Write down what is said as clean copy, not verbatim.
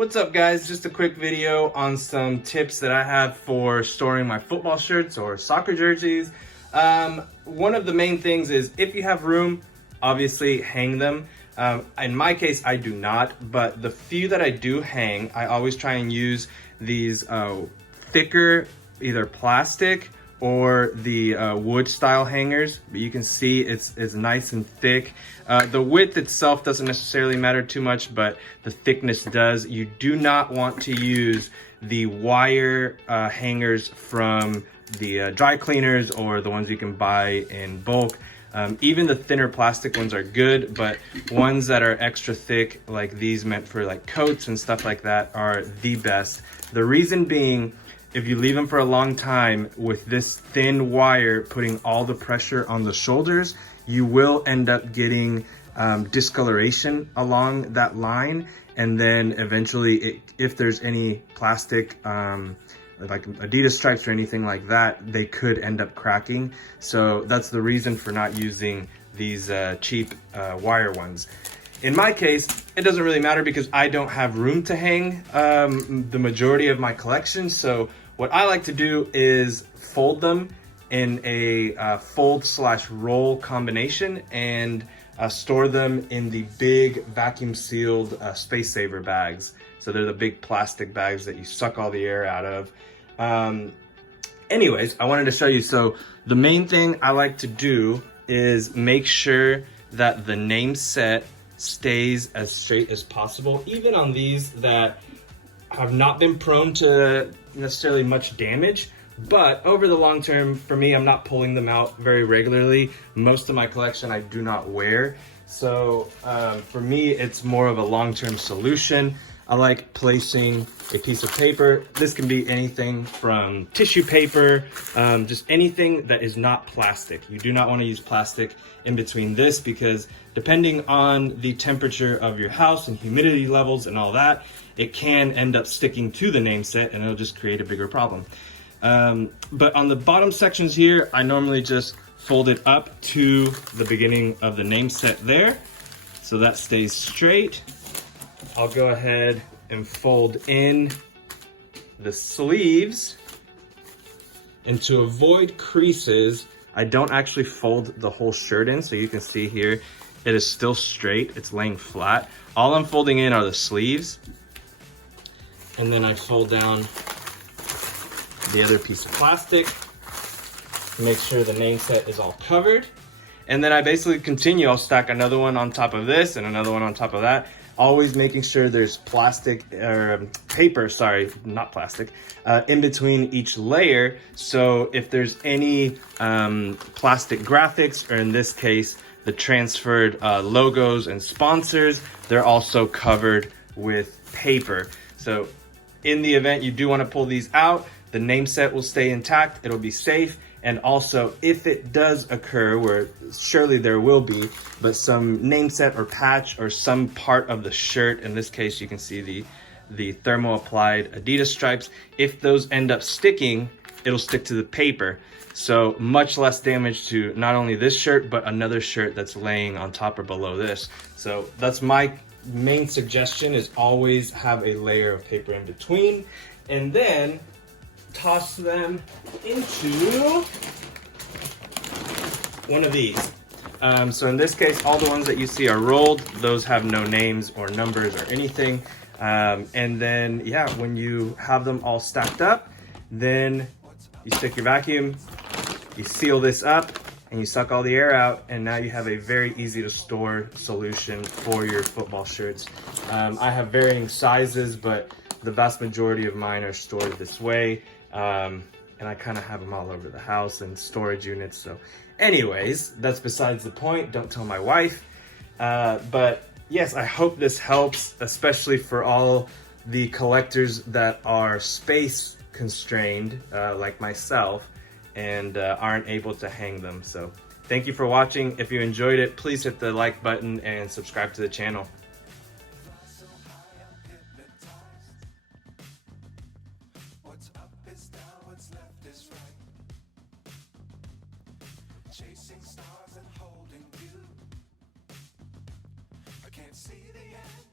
What's up, guys? Just a quick video on some tips that I have for storing my football shirts or soccer jerseys. One of the main things is if you have room, obviously hang them. In my case, I do not, but the few that I do hang, I always try and use these thicker, either plastic or the wood style hangers. But you can see it's nice and thick. The width itself doesn't necessarily matter too much, but the thickness does. You do not want to use the wire hangers from the dry cleaners or the ones you can buy in bulk. Even the thinner plastic ones are good, but ones that are extra thick, like these meant for like coats and stuff like that, are the best. The reason being, if you leave them for a long time with this thin wire putting all the pressure on the shoulders, you will end up getting discoloration along that line. And then eventually, if there's any plastic, like Adidas stripes or anything like that, they could end up cracking. So that's the reason for not using these cheap wire ones. In my case, it doesn't really matter because I don't have room to hang the majority of my collection. So what I like to do is fold them in a fold/roll combination and store them in the big vacuum sealed space saver bags. So they're the big plastic bags that you suck all the air out of. Anyways, I wanted to show you. So the main thing I like to do is make sure that the name set stays as straight as possible, even on these that have not been prone to necessarily much damage. But over the long term, for me, I'm not pulling them out very regularly. Most of my collection I do not wear. So for me, it's more of a long-term solution. I like placing a piece of paper. This can be anything from tissue paper, just anything that is not plastic. You do not want to use plastic in between this because depending on the temperature of your house and humidity levels and all that, it can end up sticking to the name set and it'll just create a bigger problem. But on the bottom sections here, I normally just fold it up to the beginning of the name set there. So that stays straight. I'll go ahead and fold in the sleeves, and to avoid creases, I don't actually fold the whole shirt in. So you can see here, it is still straight. It's laying flat. All I'm folding in are the sleeves. And then I fold down the other piece of plastic, make sure the name set is all covered. And then I basically continue. I'll stack another one on top of this and another one on top of that. Always making sure there's plastic or paper, sorry, not plastic, in between each layer. So if there's any plastic graphics, or in this case, the transferred logos and sponsors, they're also covered with paper. So in the event you do want to pull these out, the name set will stay intact, it'll be safe. And also, if it does occur, where surely there will be, but some name set or patch or some part of the shirt, in this case you can see the thermo applied Adidas stripes, if those end up sticking, it'll stick to the paper. So much less damage to not only this shirt, but another shirt that's laying on top or below this. So that's my main suggestion, is always have a layer of paper in between. And then toss them into one of these. So in this case, all the ones that you see are rolled. Those have no names or numbers or anything. And then, yeah, when you have them all stacked up, then you stick your vacuum, you seal this up, and you suck all the air out, and now you have a very easy to store solution for your football shirts. I have varying sizes, but the vast majority of mine are stored this way. And I kind of have them all over the house in storage units. So anyways, that's besides the point. Don't tell my wife. But yes, I hope this helps, especially for all the collectors that are space constrained, like myself, and aren't able to hang them. So thank you for watching. If you enjoyed it, please hit the like button and subscribe to the channel. What's up is down, what's left is right. Chasing stars and holding you. I can't see the end.